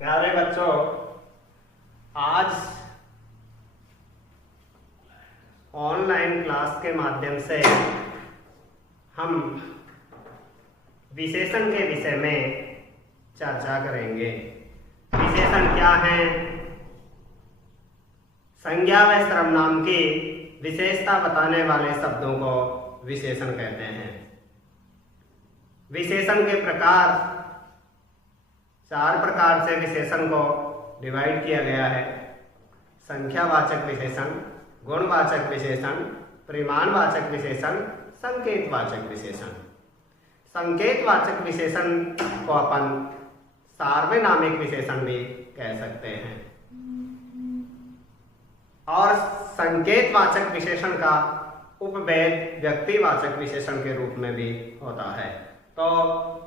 प्यारे बच्चों, आज ऑनलाइन क्लास के माध्यम से हम विशेषण के विषय में चर्चा करेंगे। विशेषण क्या हैं? संज्ञा व सर्वनाम की विशेषता बताने वाले शब्दों को विशेषण कहते हैं। विशेषण के प्रकार, चार प्रकार से विशेषण को डिवाइड किया गया है। संख्यावाचक विशेषण, गुणवाचक विशेषण, परिमाणवाचक विशेषण, संकेतवाचक विशेषण। संकेतवाचक विशेषण को अपन सार्वनामिक विशेषण भी कह सकते हैं और संकेतवाचक विशेषण का उपभेद व्यक्तिवाचक विशेषण के रूप में भी होता है। तो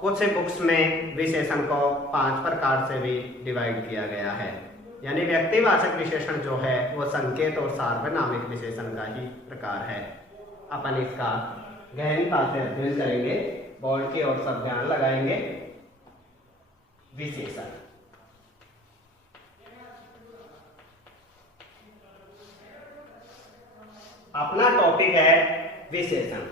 कुछ बुक्स में विशेषण को 5 प्रकार से भी डिवाइड किया गया है। यानी व्यक्तिवाचक विशेषण जो है वो संकेत और सार्वनामिक विशेषण का ही प्रकार है। अपन इसका गहनता से अध्ययन करेंगे, बोर्ड की ओर सब ध्यान लगाएंगे। विशेषण अपना टॉपिक है विशेषण।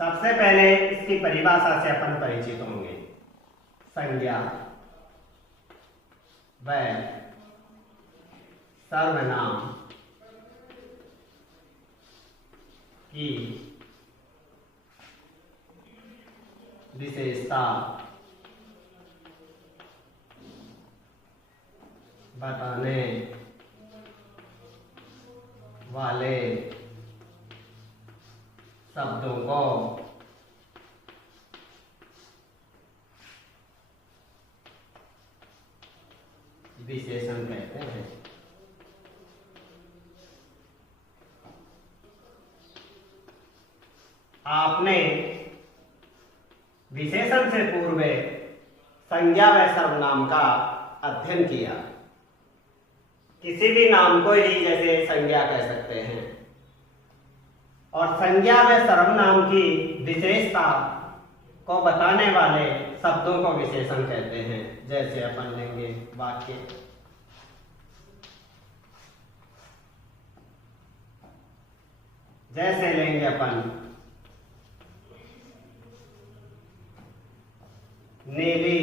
सबसे पहले इसकी परिभाषा से अपन परिचित होंगे। संज्ञा व सर्वनाम की विशेषता बताने वाले शब्दों को विशेषण कहते हैं। आपने विशेषण से पूर्व संज्ञा व सर्वनाम का अध्ययन किया। किसी भी नाम को ही जैसे संज्ञा कह सकते हैं और संज्ञा व सर्वनाम की विशेषता को बताने वाले शब्दों को विशेषण कहते हैं। जैसे अपन लेंगे वाक्य, जैसे लेंगे अपन नीली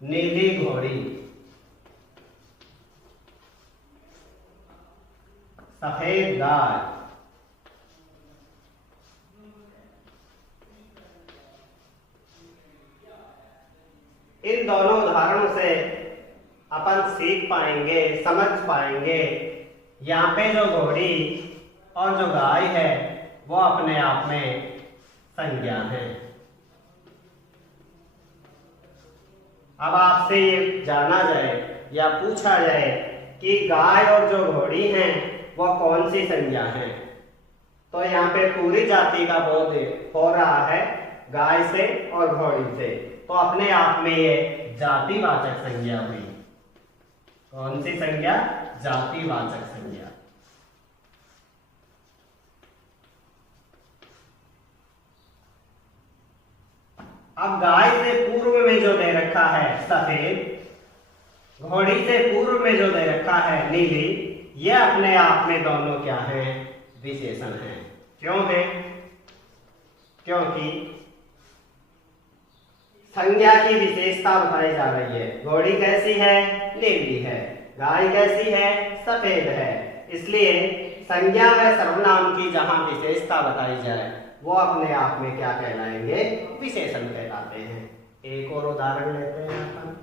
नीली घोड़ी, सफेद गाय, इन दोनों उदाहरणों से अपन सीख पाएंगे, समझ पाएंगे यहाँ पे जो घोड़ी और जो गाय है वो अपने आप में संज्ञा है। अब आपसे ये जाना जाए या पूछा जाए कि गाय और जो घोड़ी हैं वो कौन सी संज्ञा है, तो यहाँ पे पूरी जाति का बोध हो रहा है गाय से और घोड़ी से। तो अपने आप में ये जातिवाचक संज्ञा हुई। कौन सी संज्ञा? जातिवाचक संज्ञा। अब गाय से पूर्व में जो दे रखा है सफेद, घोड़ी से पूर्व में जो दे रखा है नीली, ये अपने आप में दोनों क्या हैं? विशेषण हैं। क्यों है? क्योंकि संज्ञा की विशेषता बताई जा रही है। घोड़ी कैसी है? नीली है। गाय कैसी है? सफेद है। इसलिए संज्ञा व सर्वनाम की जहां विशेषता बताई जाए वो अपने आप में क्या कहलाएंगे? विशेषण कहलाते हैं। एक और उदाहरण लेते हैं अपन।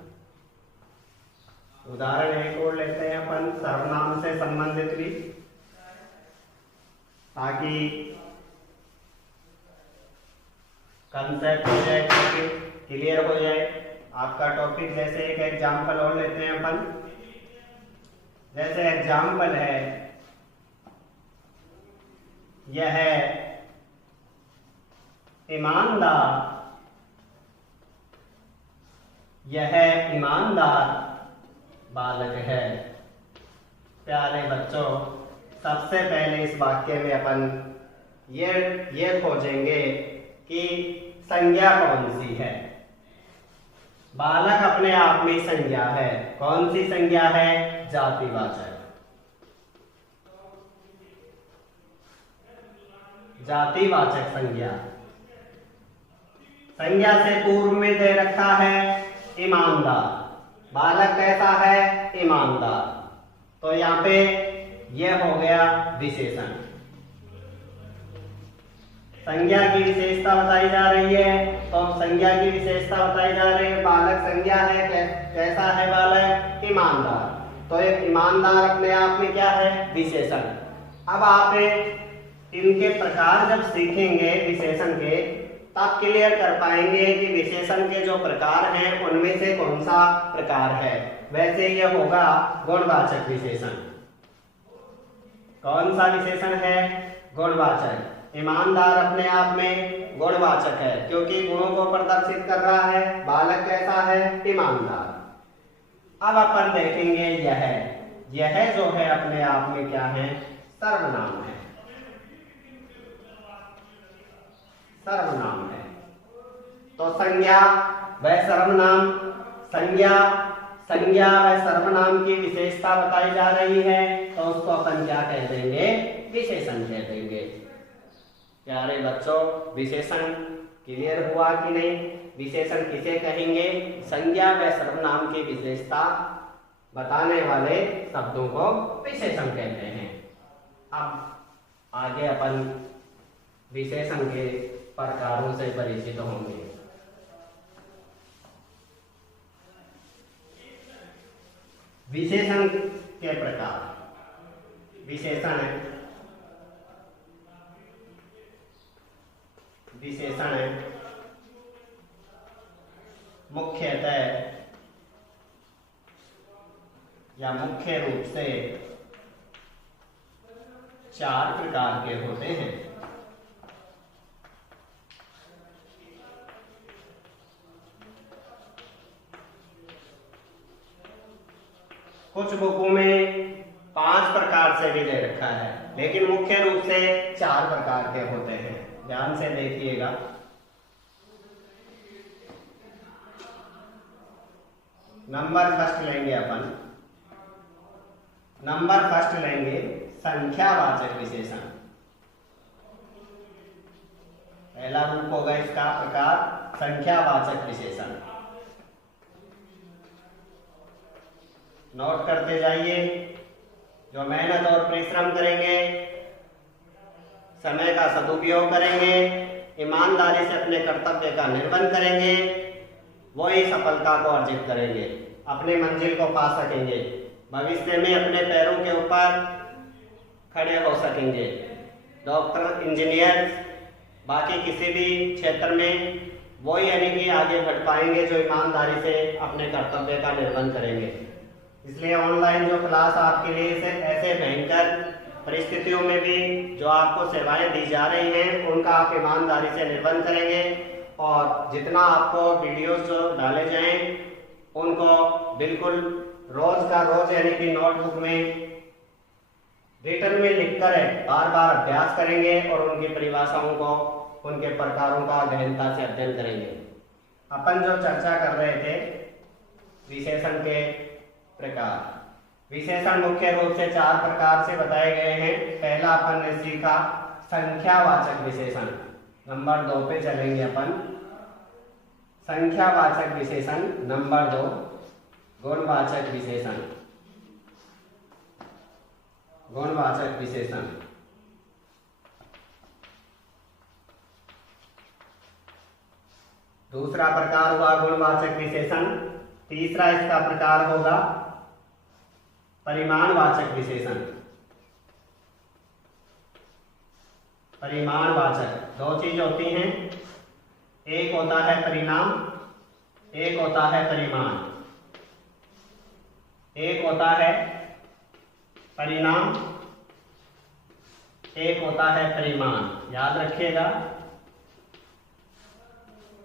उदाहरण एक और लेते हैं अपन सर्वनाम से संबंधित भी, ताकि कंसेप्ट हो जाए, टॉपिक क्लियर हो जाए आपका टॉपिक। जैसे एक एग्जाम्पल और लेते हैं अपन। जैसे एग्जाम्पल है, यह है ईमानदार, यह ईमानदार बालक है। प्यारे बच्चों, सबसे पहले इस वाक्य में अपन ये खोजेंगे कि संज्ञा कौन सी है। बालक अपने आप में संज्ञा है। कौन सी संज्ञा है? जातिवाचक। जातिवाचक संज्ञा। संज्ञा से पूर्व में दे रखा है ईमानदार। बालक कैसा है? ईमानदार। तो यहाँ पे यह हो गया विशेषण। संज्ञा की विशेषता बताई जा रही है, तो संज्ञा की विशेषता बताई जा रही है। बालक संज्ञा है, कैसा है बालक? ईमानदार। तो एक ईमानदार अपने आप में क्या है? विशेषण। अब आप इनके प्रकार जब सीखेंगे विशेषण के, तब क्लियर कर पाएंगे कि विशेषण के जो प्रकार हैं उनमें से कौन सा प्रकार है। वैसे यह होगा गुणवाचक विशेषण। कौन सा विशेषण है? गुणवाचक। ईमानदार अपने आप में गुणवाचक है, क्योंकि गुणों को प्रदर्शित कर रहा है। बालक कैसा है? ईमानदार। अब अपन देखेंगे यह जो है अपने आप में क्या है? सर्वनाम है। सर्वनाम है। तो संज्ञा व सर्वनाम, संज्ञा व सर्वनाम की विशेषता बताई जा रही है, तो उसको अपन क्या कह देंगे? विशेषण कह देंगे। प्यारे बच्चों, विशेषण क्लियर हुआ कि नहीं? विशेषण किसे कहेंगे? संज्ञा व सर्वनाम की विशेषता बताने वाले शब्दों को विशेषण कहते हैं। अब आगे अपन विशेषण के प्रकारों से परिचित होंगे। विशेषण के प्रकार। विशेषण है मुख्यतः या मुख्य रूप से 4 प्रकार के होते हैं। कुछ बुकों में 5 प्रकार से भी दे रखा है, लेकिन मुख्य रूप से 4 प्रकार के होते हैं। ध्यान से देखिएगा। नंबर फर्स्ट लेंगे अपन। नंबर फर्स्ट लेंगे संख्यावाचक विशेषण। पहला रूप होगा इसका प्रकार संख्यावाचक विशेषण। नोट करते जाइए। जो मेहनत और परिश्रम करेंगे, समय का सदुपयोग करेंगे, ईमानदारी से अपने कर्तव्य का निर्वहन करेंगे, वही सफलता को अर्जित करेंगे, अपने मंजिल को पा सकेंगे, भविष्य में अपने पैरों के ऊपर खड़े हो सकेंगे। डॉक्टर, इंजीनियर, बाकी किसी भी क्षेत्र में वही यानी कि आगे बढ़ पाएंगे जो ईमानदारी से अपने कर्तव्य का निर्वहन करेंगे। इसलिए ऑनलाइन जो क्लास आपके लिए ऐसे भयंकर परिस्थितियों में भी जो आपको सेवाएं दी जा रही हैं, उनका आप ईमानदारी से निर्वहन करेंगे, और जितना आपको वीडियोस जो डाले जाएं उनको बिल्कुल रोज का रोज यानी कि नोटबुक में रिटर्न में लिखकर बार बार अभ्यास करेंगे और उनकी परिभाषाओं को, उनके प्रकारों का गहनता से अध्ययन करेंगे। अपन जो चर्चा कर रहे थे विशेषण के प्रकार। विशेषण मुख्य रूप से 4 प्रकार से बताए गए हैं। पहला अपन ने सीखा संख्यावाचक विशेषण। नंबर 2 पे चलेंगे अपन। संख्यावाचक विशेषण। नंबर 2 गुणवाचक विशेषण। गुणवाचक विशेषण। दूसरा प्रकार हुआ गुणवाचक विशेषण। तीसरा इसका प्रकार होगा परिमाणवाचक विशेषण। परिमाणवाचक 2 चीज होती हैं, एक होता है परिणाम, एक होता है परिमाण। एक होता है परिणाम, एक होता है परिमाण। याद रखिएगा,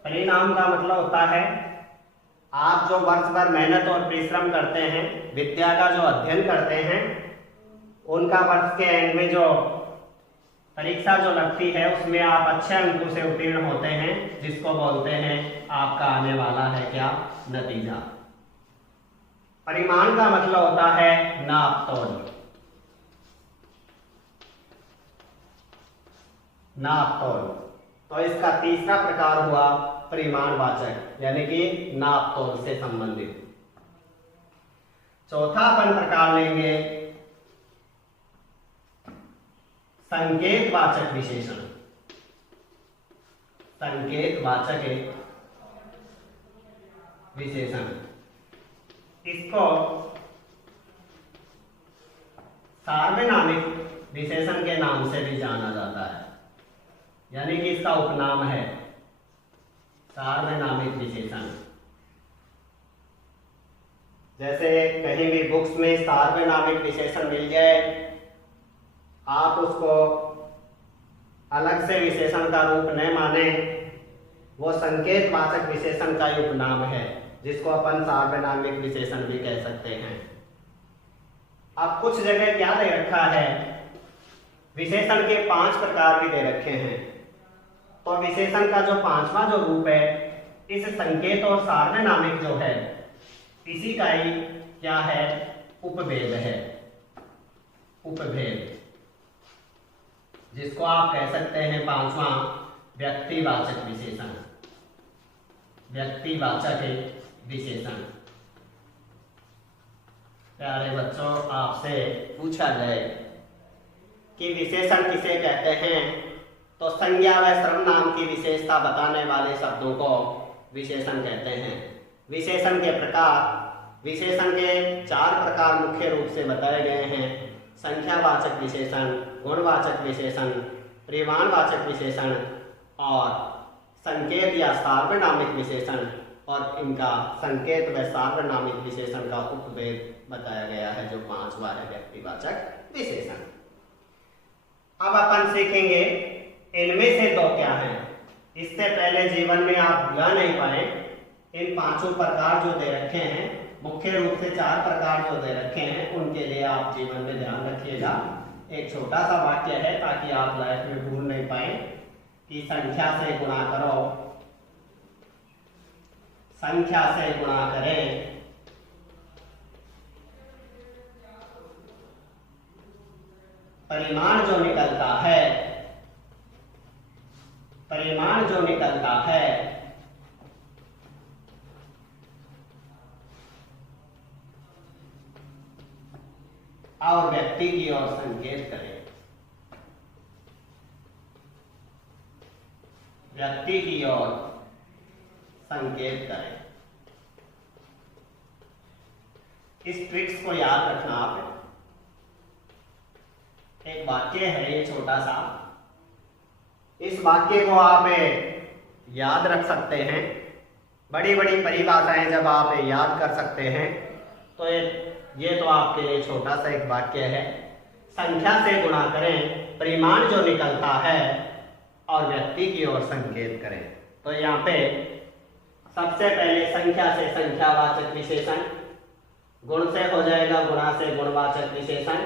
परिणाम का मतलब होता है आप जो वर्ष भर मेहनत और परिश्रम करते हैं, विद्या का जो अध्ययन करते हैं, उनका वर्ष के एंड में जो परीक्षा जो लगती है उसमें आप अच्छे अंकों से उत्तीर्ण होते हैं, जिसको बोलते हैं आपका आने वाला है क्या, नतीजा। परिमाण का मतलब होता है नाप तोल, नाप तोल। तो इसका तीसरा प्रकार हुआ परिमाणवाचक, यानी कि नाप तोल से संबंधित। चौथा अपन प्रकार लेंगे संकेतवाचक विशेषण। संकेतवाचक विशेषण, इसको सार्वनामिक विशेषण के नाम से भी जाना जाता है, यानी कि इसका उपनाम है सार्वनामिक विशेषण। जैसे कहीं भी बुक्स में सार्वनामिक विशेषण मिल जाए, आप उसको अलग से विशेषण का रूप न माने, वो संकेतवाचक विशेषण का ही उपनाम है, जिसको अपन सार्वनामिक विशेषण भी कह सकते हैं। अब कुछ जगह क्या दे रखा है, विशेषण के 5 प्रकार भी दे रखे हैं। तो विशेषण का जो 5वां जो रूप है, इस संकेत और सार्वनामिक जो है, इसी का ही क्या है, उपभेद है। उपभेद, जिसको आप कह सकते हैं 5वां व्यक्तिवाचक विशेषण। व्यक्तिवाचक विशेषण। प्यारे बच्चों, आपसे पूछा जाए कि विशेषण किसे कहते हैं, तो संज्ञा व सर्वनाम की विशेषता बताने वाले शब्दों को विशेषण कहते हैं। विशेषण के प्रकार, विशेषण के 4 प्रकार मुख्य रूप से बताए गए हैं: संख्यावाचक विशेषण, गुणवाचक विशेषण, परिमाणवाचक विशेषण और संकेत या सार्वनामिक विशेषण। और इनका संकेत व सार्वनामिक विशेषण का उपभेद बताया गया है, जो 5वां है व्यक्तिवाचक विशेषण। अब अपन सीखेंगे इनमें से 2 क्या हैं। इससे पहले जीवन में आप भुला नहीं पाए, इन 5 प्रकार जो दे रखे हैं, मुख्य रूप से 4 प्रकार जो दे रखे हैं, उनके लिए आप जीवन में ध्यान रखिएगा। एक छोटा सा वाक्य है ताकि आप लाइफ में भूल नहीं पाए कि संख्या से गुणा करो, संख्या से गुणा करें, परिमाण जो निकलता है, परिमाण जो निकलता है और व्यक्ति की ओर संकेत करें। व्यक्ति की ओर संकेत करें। इस ट्रिक्स को याद रखना। आप एक वाक्य है ये छोटा सा, इस वाक्य को आप याद रख सकते हैं। बड़ी बड़ी परिभाषाएं जब आप याद कर सकते हैं, तो ये तो आपके लिए छोटा सा एक वाक्य है। संख्या से गुणा करें, परिमाण जो निकलता है और व्यक्ति की ओर संकेत करें। तो यहाँ पे सबसे पहले संख्या से संख्यावाचक विशेषण, गुण से हो जाएगा गुणा से गुणवाचक विशेषण,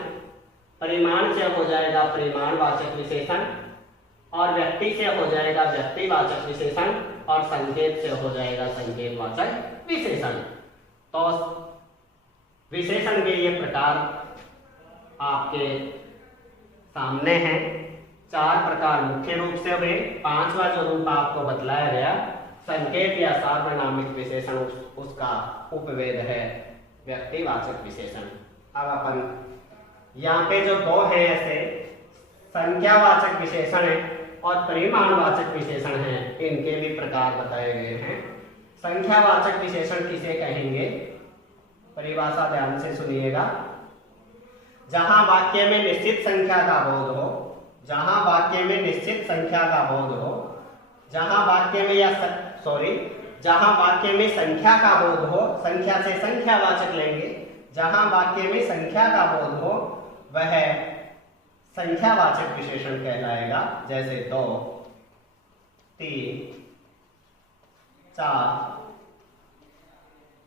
परिमाण से हो जाएगा परिमाणवाचक विशेषण और व्यक्ति से हो जाएगा व्यक्तिवाचक विशेषण और संकेत से हो जाएगा संकेतवाचक विशेषण। तो विशेषण के ये प्रकार आपके सामने हैं। 4 प्रकार मुख्य रूप से हुए, 5वां जो रूप आपको बतलाया गया संकेत या सार्वनामिक विशेषण, उसका उपभेद है व्यक्तिवाचक विशेषण। अब अपन यहाँ पे जो 2 हैं ऐसे संख्यावाचक विशेषण है और परिमाणवाचक विशेषण है, इनके भी प्रकार बताए गए हैं। संख्यावाचक विशेषण किसे कहेंगे, परिभाषा ध्यान से सुनिएगा। जहां वाक्य में निश्चित संख्या का बोध हो, जहां वाक्य में निश्चित संख्या का बोध हो, जहां वाक्य में जहां वाक्य में संख्या का बोध हो, संख्या से संख्यावाचक लेंगे, जहां वाक्य में संख्या का बोध हो वह संख्यावाचक विशेषण कहलाएगा। जैसे 2, 3, 4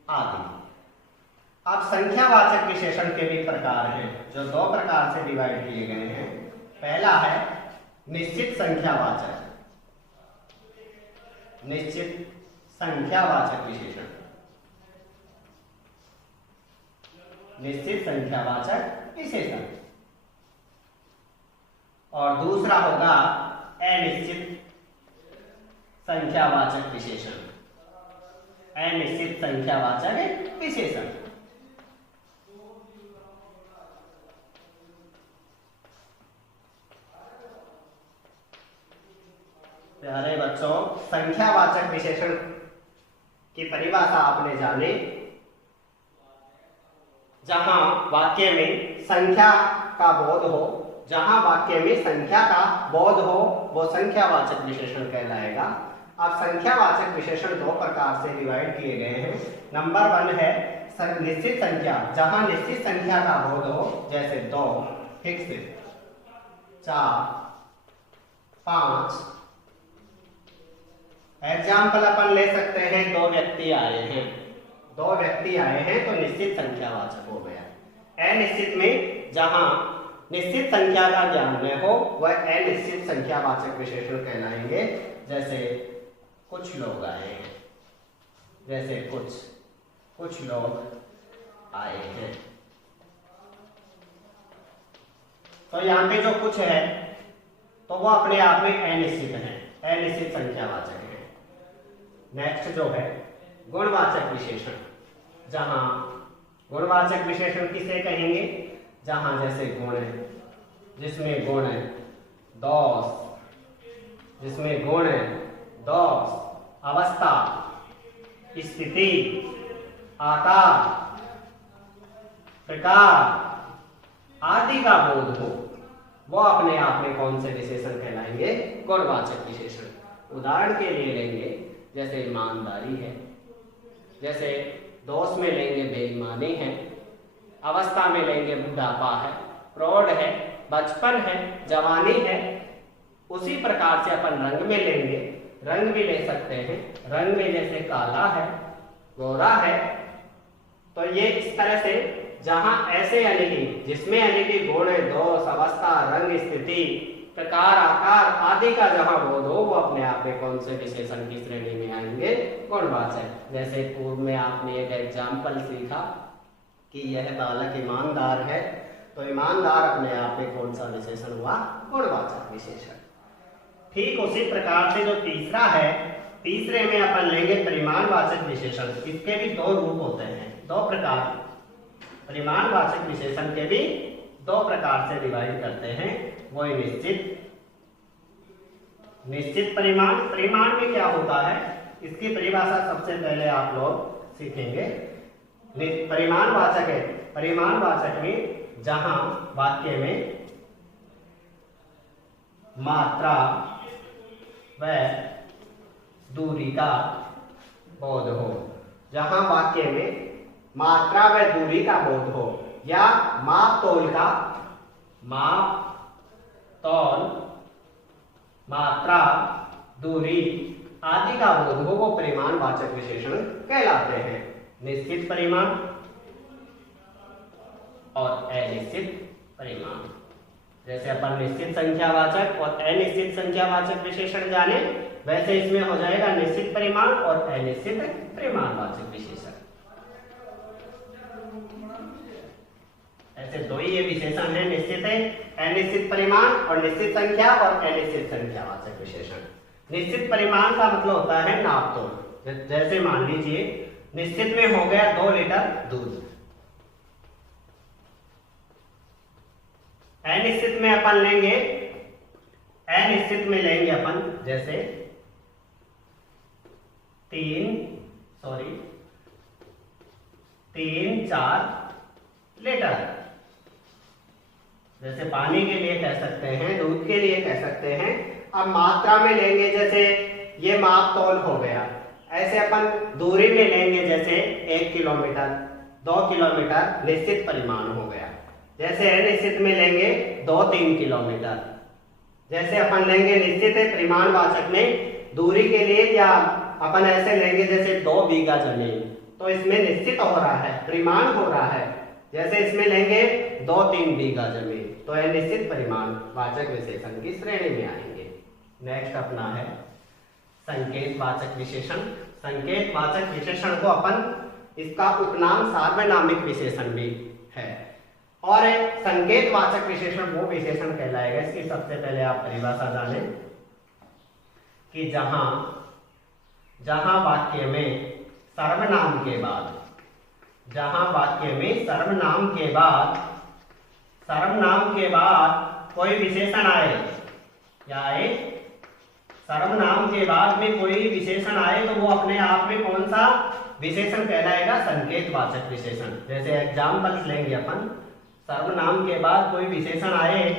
आदि। अब संख्यावाचक विशेषण के भी प्रकार हैं, जो 2 प्रकार से डिवाइड किए गए हैं। पहला है निश्चित संख्यावाचक, निश्चित संख्यावाचक विशेषण, निश्चित संख्यावाचक विशेषण। और दूसरा होगा अनिश्चित संख्यावाचक विशेषण, अनिश्चित संख्यावाचक विशेषण। प्यारे बच्चों, संख्यावाचक विशेषण की परिभाषा आपने जानी। जहां वाक्य में संख्या का बोध हो, जहां वाक्य में संख्या का बोध हो, वो संख्यावाचक विशेषण कहलाएगा। अब संख्यावाचक विशेषण दो प्रकार से डिवाइड किए गए हैं। नंबर 1 है निश्चित संख्या, जहां निश्चित संख्या का बोध हो, जैसे 2, फिक्स, 4, 5। एग्जाम्पल अपन ले सकते हैं, 2 व्यक्ति आए हैं, 2 व्यक्ति आए हैं तो निश्चित संख्यावाचक हो गया। अनिश्चित में जहां निश्चित संख्या का ज्ञान न हो, वह अनिश्चित संख्यावाचक विशेषण कहलाएंगे। जैसे कुछ लोग आए हैं, जैसे कुछ लोग आए हैं। तो यहाँ पे जो कुछ है तो वो अपने आप में अनिश्चित है, अनिश्चित संख्यावाचक है। नेक्स्ट जो है गुणवाचक विशेषण, जहां गुणवाचक विशेषण किसे कहेंगे, जहां जैसे गुण है, जिसमें गुण है दोष, जिसमें गुण है दोष, अवस्था, स्थिति, आकार, प्रकार आदि का बोध हो, वो अपने आप में कौन से विशेषण कहलाएंगे, गुणवाचक विशेषण। उदाहरण के लिए लेंगे जैसे ईमानदारी है, जैसे दोष में लेंगे बेईमानी है, अवस्था में लेंगे बुढ़ापा है, प्रौढ़ है, बचपन है, जवानी है। उसी प्रकार से अपन रंग में लेंगे, रंग भी ले सकते हैं। रंग में जैसे काला है, गोरा है, तो ये इस तरह से जहां ऐसे यानी कि जिसमें यानी कि गुण, दोष, अवस्था, रंग, स्थिति, प्रकार, आकार आदि का जहां बोध हो, वो अपने आप में कौन से विशेषण की श्रेणी में आएंगे, गुणवाचक। जैसे पूर्व में आपने एक एग्जाम्पल सीखा कि यह बालक ईमानदार है, तो ईमानदार अपने आप में कौन सा विशेषण हुआ, गुणवाचक विशेषण। ठीक उसी प्रकार से जो तीसरा है, तीसरे में अपन लेंगे परिमाणवाचक विशेषण। इसके भी 2 रूप होते हैं, 2 प्रकार। परिमाणवाचक विशेषण के भी 2 प्रकार से डिवाइड करते हैं। वो निश्चित परिमाण। परिमाण में क्या होता है, इसकी परिभाषा सबसे पहले आप लोग सीखेंगे। परिमाणवाचक है, परिमाणवाचक में जहां वाक्य में मात्रा व दूरी का बोध हो, जहां वाक्य में मात्रा व दूरी का बोध हो, या माप तोल का, माप तौल, मात्रा, दूरी आदि का बोध हो, वो परिमाणवाचक विशेषण कहलाते हैं। निश्चित परिमाण और अनिश्चित परिमाण। जैसे अपन निश्चित संख्यावाचक और अनिश्चित संख्यावाचक विशेषण जाने, वैसे इसमें हो जाएगा निश्चित परिमाण और अनिश्चित परिमाणवाचक विशेषण। ऐसे 2 ही ये विशेषण है, निश्चित है, अनिश्चित परिमाण और निश्चित संख्या और अनिश्चित संख्यावाचक विशेषण। निश्चित परिमाण का मतलब होता है नाप तोल। जैसे मान लीजिए निश्चित में हो गया 2 लीटर दूध, अनिश्चित में अपन लेंगे, अनिश्चित में लेंगे अपन जैसे 3-4 लीटर। जैसे पानी के लिए कह सकते हैं, दूध के लिए कह सकते हैं। अब मात्रा में लेंगे, जैसे ये माप तौल हो गया। ऐसे अपन दूरी में लेंगे, जैसे 1 किलोमीटर, 2 किलोमीटर निश्चित परिमाण हो गया। जैसे अनिश्चित में लेंगे 2-3 किलोमीटर। जैसे अपन लेंगे निश्चित परिमाणवाचक में दूरी के लिए, या अपन ऐसे लेंगे जैसे 2 बीघा जमीन, तो इसमें निश्चित हो रहा है, परिमाण हो रहा है। जैसे इसमें लेंगे 2-3 बीघा जमीन, तो यह निश्चित परिमाण वाचक विशेषण की श्रेणी में आएंगे। नेक्स्ट अपना है संकेतवाचक विशेषण। संकेतवाचक विशेषण को अपन इसका उपनाम सार्वनामिक विशेषण भी है। और संकेतवाचक विशेषण वो विशेषण कहलाएगा, इसकी सबसे पहले आप परिभाषा जाने कि जहां वाक्य में सर्वनाम के बाद, सर्वनाम के बाद कोई विशेषण आए, या सर्वनाम के बाद में कोई विशेषण आए, तो वो अपने आप में कौन सा विशेषण कहलाएगा? संकेतवाचक विशेषण। जैसे एग्जाम्पल्स लेंगे अपन, सर्वनाम के बाद कोई विशेषण आए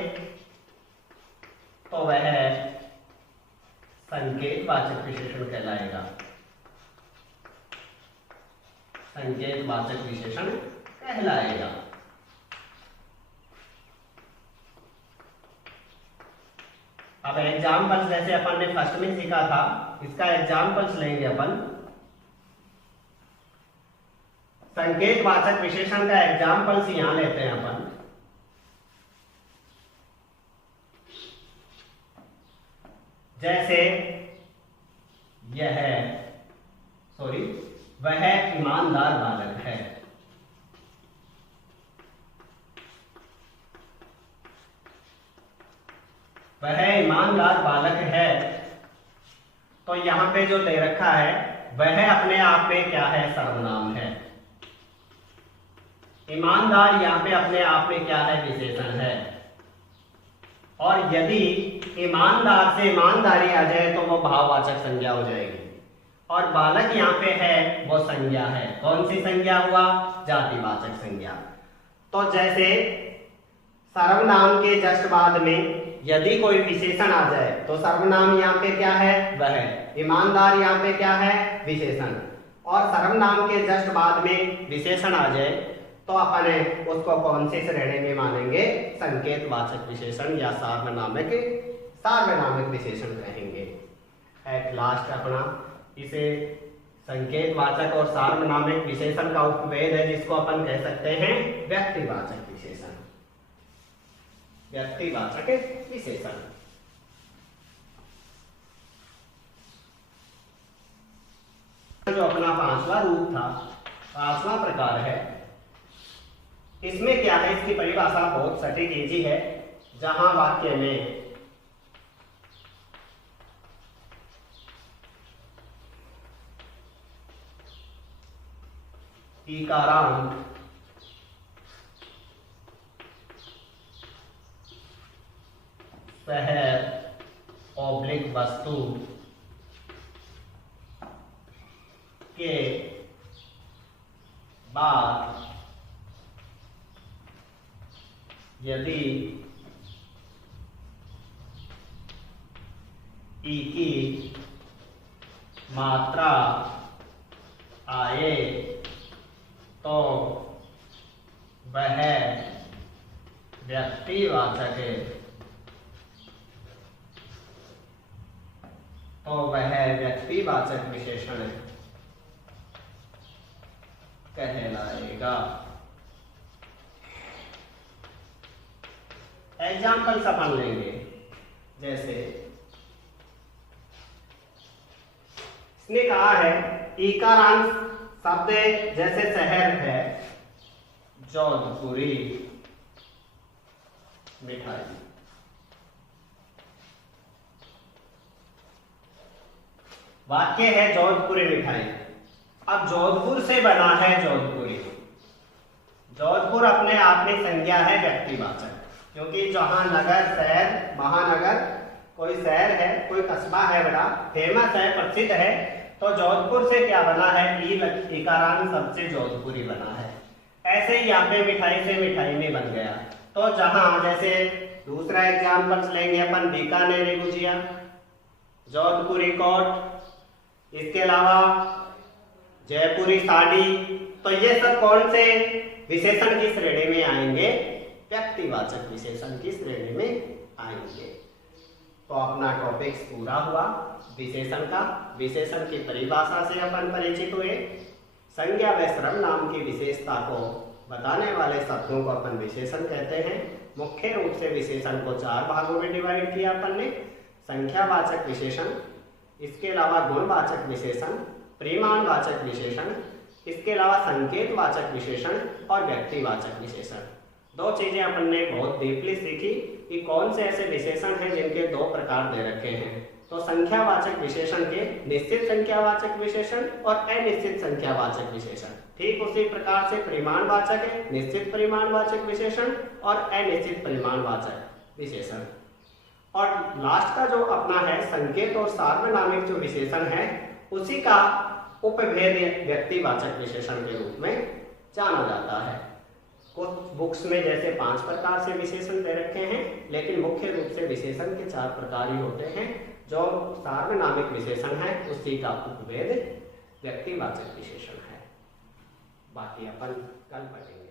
तो वह संकेतवाचक विशेषण कहलाएगा, संकेतवाचक विशेषण कहलाएगा। अब एग्जाम्पल्स जैसे अपन ने फर्स्ट में सीखा था, इसका एग्जाम्पल्स लेंगे अपन। संकेतवाचक विशेषण का एग्जाम्पल्स यहां लेते हैं अपन। जैसे वह ईमानदार बालक है। वह ईमानदार बालक है, तो यहां पे जो दे रखा है वह अपने आप में क्या है? सर्वनाम है। ईमानदार यहाँ पे अपने आप में क्या है? विशेषण है। और यदि ईमानदार से ईमानदारी आ जाए तो वो भाववाचक संज्ञा हो जाएगी। और बालक यहाँ पे है वो संज्ञा है। कौन सी संज्ञा हुआ? जातिवाचक संज्ञा। तो जैसे सर्वनाम के जस्ट बाद में यदि कोई विशेषण आ जाए तो सर्वनाम यहाँ पे क्या है? वह। ईमानदार यहाँ पे क्या है? विशेषण। और सर्वनाम के जस्ट बाद में विशेषण आ जाए तो अपन उसको कौन सी श्रेणी में मानेंगे? संकेतवाचक विशेषण या सार्वनामिक विशेषण कहेंगे। एट लास्ट अपना इसे संकेतवाचक और सार्वनामिक विशेषण का उपभेद है, जिसको अपन कह सकते हैं व्यक्तिवाचक विशेषण। व्यक्तिवाचक विशेषण। जो अपना पांचवा रूप था, पांचवा प्रकार है, इसमें क्या है? इसकी परिभाषा बहुत सटीक इजी है। जहां वाक्य में इकारांत शहर ऑब्लिक वस्तु के बाद यदि ई की मात्रा आए तो वह व्यक्तिवाचक है, तो वह व्यक्तिवाचक विशेषण कहलाएगा। एग्जाम्पल्स अपन लेंगे। जैसे इसने कहा है इकारांत शब्द जैसे शहर है जोधपुरी मिठाई। वाक्य है जोधपुरी मिठाई। अब जोधपुर से बना है जोधपुरी। जोधपुर अपने आप में संज्ञा है व्यक्तिवाचक, क्योंकि जहां नगर, शहर, महानगर, कोई शहर है, कोई कस्बा है, बड़ा फेमस है, प्रसिद्ध है, तो जोधपुर से क्या बना है? इकारांत शब्द से जोधपुरी बना है। ऐसे ही यहाँ पे मिठाई से मिठाई में बन गया। तो जहां जैसे दूसरा एग्जाम्पल्स लेंगे अपन, बीकानेरी गुजिया, जोधपुरी कोट, इसके अलावा जयपुरी साड़ी, तो ये सब कौन से विशेषण की श्रेणी में आएंगे? व्यक्तिवाचक विशेषण की श्रेणी में आएंगे। तो अपना टॉपिक्स पूरा हुआ विशेषण का। विशेषण की परिभाषा से अपन परिचित हुए, संज्ञा व सर्वनाम की विशेषता को बताने वाले शब्दों को अपन विशेषण कहते हैं। मुख्य रूप से विशेषण को 4 भागों में डिवाइड किया अपन ने। संख्यावाचक विशेषण, इसके अलावा गुणवाचक विशेषण, परिमाणवाचक विशेषण, इसके अलावा संकेतवाचक विशेषण और व्यक्तिवाचक विशेषण। 2 चीजें अपन ने बहुत डीपली सीखी कि कौन से ऐसे विशेषण हैं जिनके 2 प्रकार दे रखे हैं। तो संख्यावाचक विशेषण के निश्चित संख्यावाचक विशेषण और अनिश्चित संख्यावाचक विशेषण। ठीक उसी प्रकार से परिमाणवाचक है निश्चित परिमाणवाचक विशेषण और अनिश्चित परिमाणवाचक विशेषण। और लास्ट का जो अपना है संकेत और सार्वनामिक जो विशेषण है उसी का उपभेद व्यक्तिवाचक विशेषण के रूप में जाना जाता है। कुछ बुक्स में जैसे 5 प्रकार से विशेषण दे रखे हैं, लेकिन मुख्य रूप से विशेषण के 4 प्रकार ही होते हैं। जो सार्वनामिक विशेषण है उसी का उपभेद व्यक्तिवाचक विशेषण है। बाकी अपन कल पढ़ेंगे।